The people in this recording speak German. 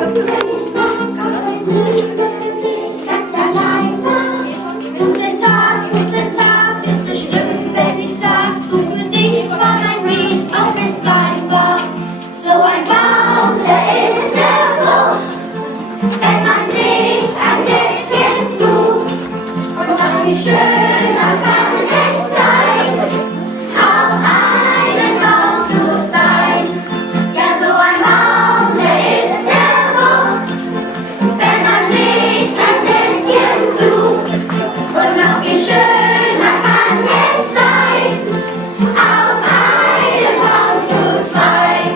ganz allein war. Guten Tag, ist es schlimm, wenn ich sag, du für dich war mein Lied, auch wenn's klein war. So ein Baum, der ist der Bruch, wenn man sich ein bisschen sucht. Und ach, wie schöner kann es sein, auf einen Baum zu sein. Ja, so ein Baum, der ist der Bruch, wenn man sich ein bisschen sucht. Und ach, wie schöner kann es sein, auf einem Baum zu sein.